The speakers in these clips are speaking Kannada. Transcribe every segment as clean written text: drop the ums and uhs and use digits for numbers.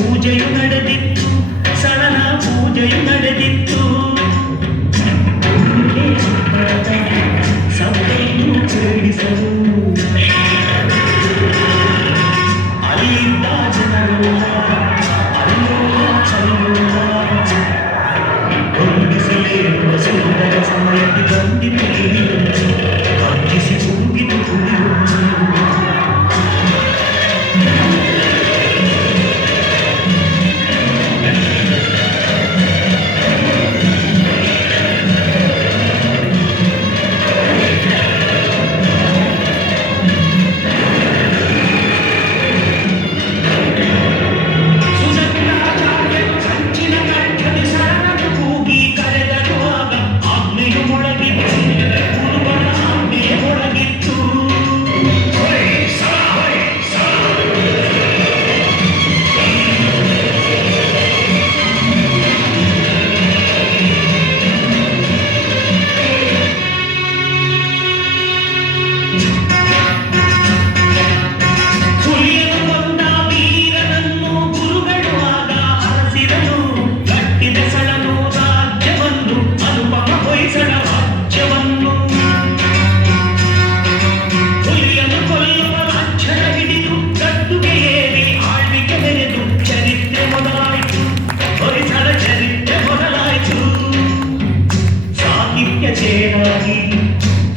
ಪೂಜೆಯು ನಡೆದಿತ್ತು, ಸರಳ ಪೂಜೆಯು ನಡೆದಿತ್ತು. ಸಭೆಯನ್ನು ಕೇಳಿಸಲು ಅಲ್ಲಿದ್ದ ಜನರು ಹೊಂದಿಸಲೇರುವ ಸುಂದರ ಸಮಯಕ್ಕೆ ಬಂದಿತು ವಂದಿಸಿ ಕೂಗಿತು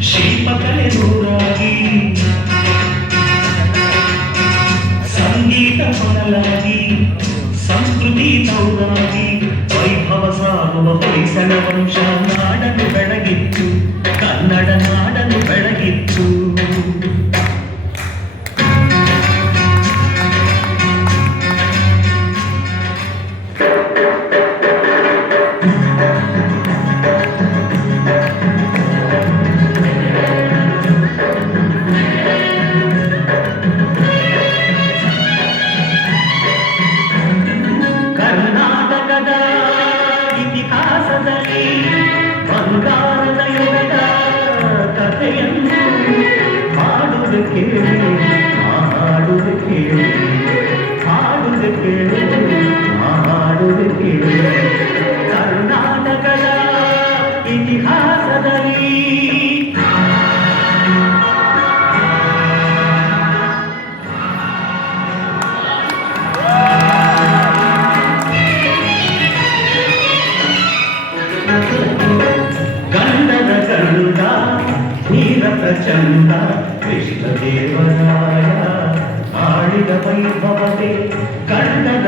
ಶಿಲ್ಪಕಲೆ ನೂರಾಗಿ ಸಂಗೀತ ಮೊದಲಾಗಿ ಸಂಸ್ಕೃತಿ ನೌರಾಗಿ ವೈಭವ ಸಾಗುವ ಹೊಯ್ಸಳ ವಂಶ ನಾಡನ್ನು ಬೆಳಗಿತ್ತು, ಕನ್ನಡ ನಾಡನ್ನು ಬೆಳಗಿತ್ತು. ಬಂಗಾರದ ಯುಗದ ಕಥೆಯನ್ನು ಹಾಡುವುದು ಕೇಳಿ, ಹಾಡುವುದು ಕೇಳಿ, ಹಾಡುವುದು ಕೇಳಿ, ಹಾಡುವುದು ಕೇಳಿ. ಕರ್ನಾಟಕದ ಇತಿಹಾಸದಲ್ಲಿ ವೀರ ಪ್ರಚಂಡ ಕೃಷ್ಣದೇವರಾಯ ಆಳಿದ ವೈಭವತೆ ಕನ್ನಡ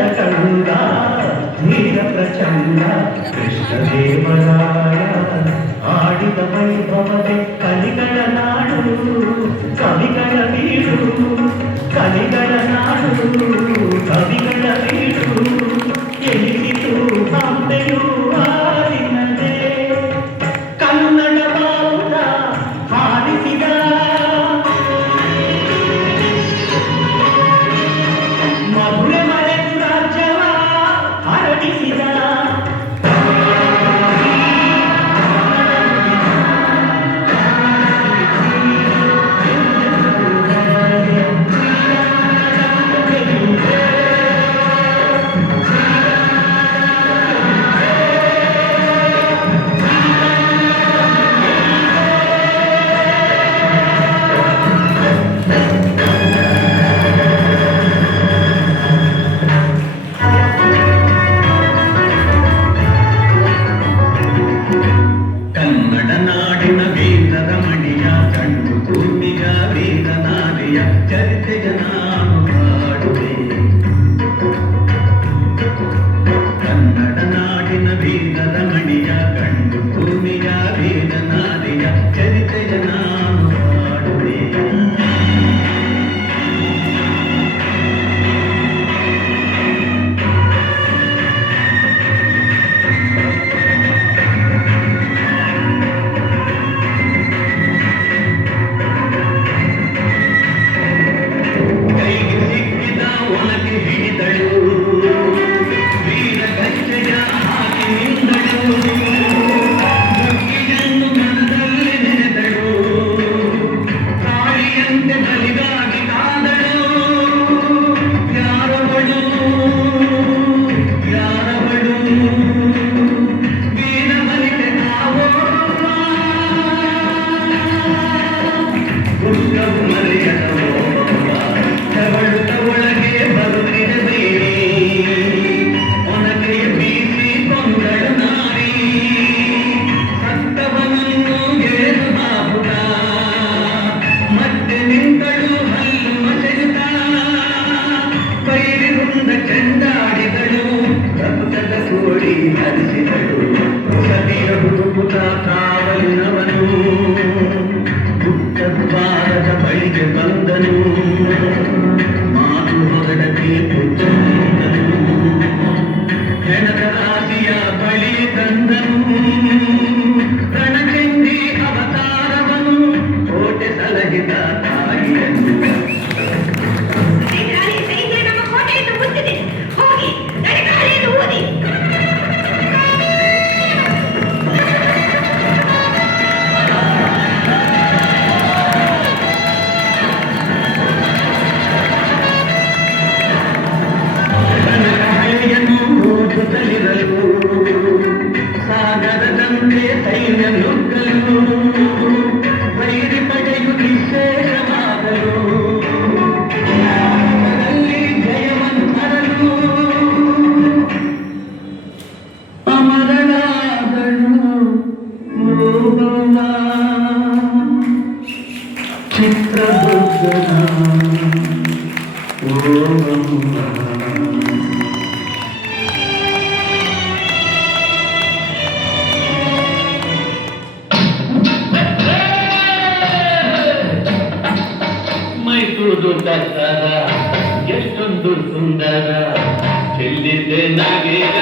ಚೆಲ್ಲಿದೆ ನಗೆಯ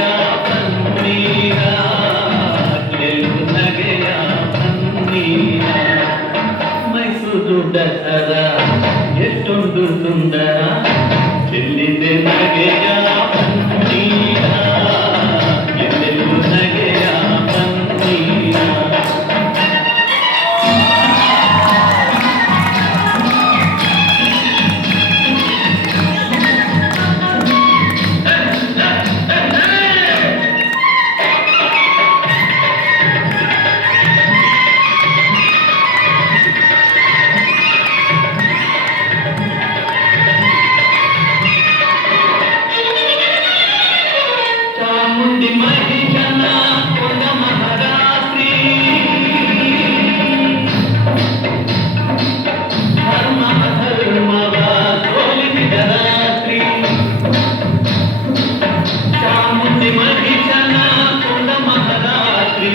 ಪನ್ನೀರ, ಚೆಲ್ಲು ನಗೆಯ ಪನ್ನೀರ. ಮೈಸೂರು ದಸರಾ ಎಷ್ಟೊಂದು ಸುಂದರ, ಚೆಲ್ಲಿದೆ ನಗೆಯ ಪನ್ನೀರ, ಎಲ್ಲೆಲ್ಲೂ ನಗೆಯ ಪನ್ನೀರ. ಚಾಮುಂಡಿ ಮಹಿಷನ ಕೊಂದ ಮಹಾರಾತ್ರಿ, ಧರ್ಮ ಅಧರ್ಮವ ಸೋಲಿಸಿದ ರಾತ್ರಿ. ಚಾಮುಂಡಿ ಮಹಿಷನ ಕೊಂದ ಮಹಾರಾತ್ರಿ,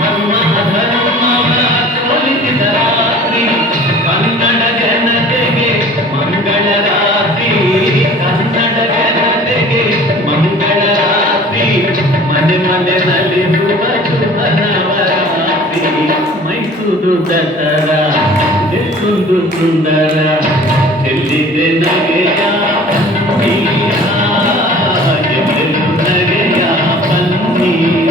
ಧರ್ಮ ಅಧರ್ಮವ ಸೋಲಿಸಿದ ರಾತ್ರಿ. ಕನ್ನಡ ಜನತೆಗೆ ಮಂಗಳ ರಾತ್ರಿ, ಕನ್ನಡ ಜನತೆಗೆ ಮಂಗಳ ರಾತ್ರಿ. ಮನೆ ಮನೆ ನಲಿಸುವ ಶುಭನವರಾತ್ರಿ. ಮೈಸೂರು ದಸರಾ ಎಷ್ಟೊಂದು ಸುಂದರ, ಚೆಲ್ಲಿದೆ ನಗೆಯ ಪನ್ನೀರ, ಎಲ್ಲೆಲ್ಲೂ ನಗೆಯ ಪನ್ನೀರ.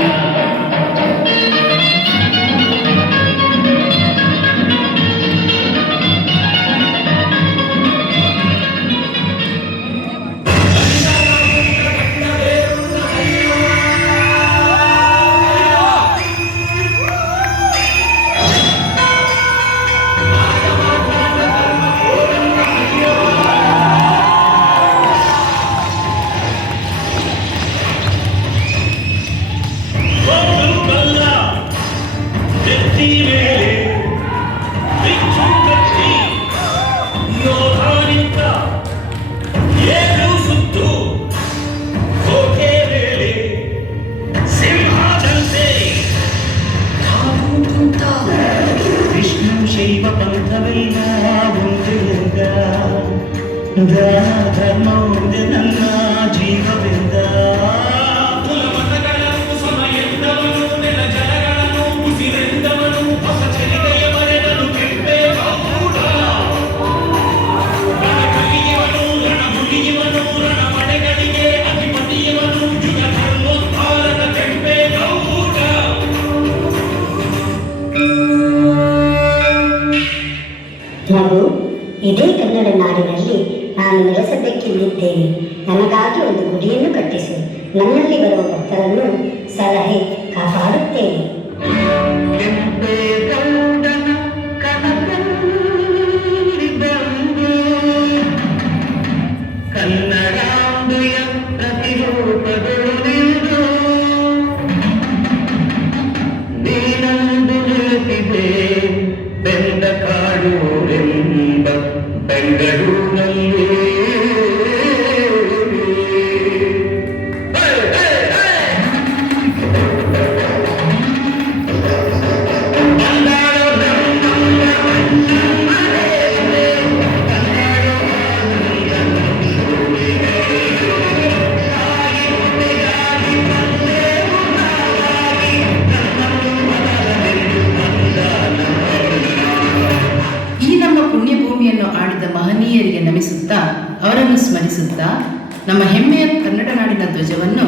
ವಿಷ್ಣು ಶೈವ ಪಂಥವೆಲ್ಲ ಒಂದೆಂದ, ಧರ್ಮ ಒಂದೇ ನನ್ನ ಜೀವವೆಂದ. ಕುಲಮತಗಳನ್ನು ಸಮಯದವನು, ನೆಲ ಜಲಗಳನ್ನು ಉಸಿರೆಂದವನು, ಹೊಸ ಚರಿತೆಯ ಮರೆದನು ಕೆಂಪೇಗೌಡ. ರಣಕಲಿಯವನು, ರಣಮುಗಿಯವನು, ರಣಪಡೆಗಳಿಗೆ ಅಧಿಪತಿಯವನು, ಯುಗ ಧರ್ಮೋದ್ಧಾರದ ಕೆಂಪೇಗೌಡ. ಮಗು, ಇದೇ ಕನ್ನಡ ನಾಡಿನಲ್ಲಿ ನಾನು ನೆಲೆಸಬೇಕೆಂದಿದ್ದೇನೆ. ನನಗಾಗಿ ಒಂದು ಗುಡಿಯನ್ನು ಕಟ್ಟಿಸು. ನನ್ನಲ್ಲಿ ಬರುವ ಭಕ್ತರನ್ನು ಸಲಹೆ ಕಾಪಾಡುತ್ತೇನೆ. ಕೆಂಪೇಗೌಡನ ಕನಸಲ್ಲಿ ಬಂದು ಕನ್ನಡಾಂಬೆಯ ಪ್ರತಿರೂಪಗಳು ನಿಂದು ನೀನಂದು ನಿಲ್ಲಿಸಿದೆ ಬೆಂದ ಕಾಡೂರೆಂಬ ಬೆಂಗಳೂರಲ್ಲಿ. ಈ ನಮ್ಮ ಪುಣ್ಯಭೂಮಿಯನ್ನು ಆಳಿದ ಮಹನೀಯರಿಗೆ ನಮಿಸುತ್ತಾ, ಅವರನ್ನು ಸ್ಮರಿಸುತ್ತಾ, ನಮ್ಮ ಹೆಮ್ಮೆಯ ಕನ್ನಡ ನಾಡಿನ ಧ್ವಜವನ್ನು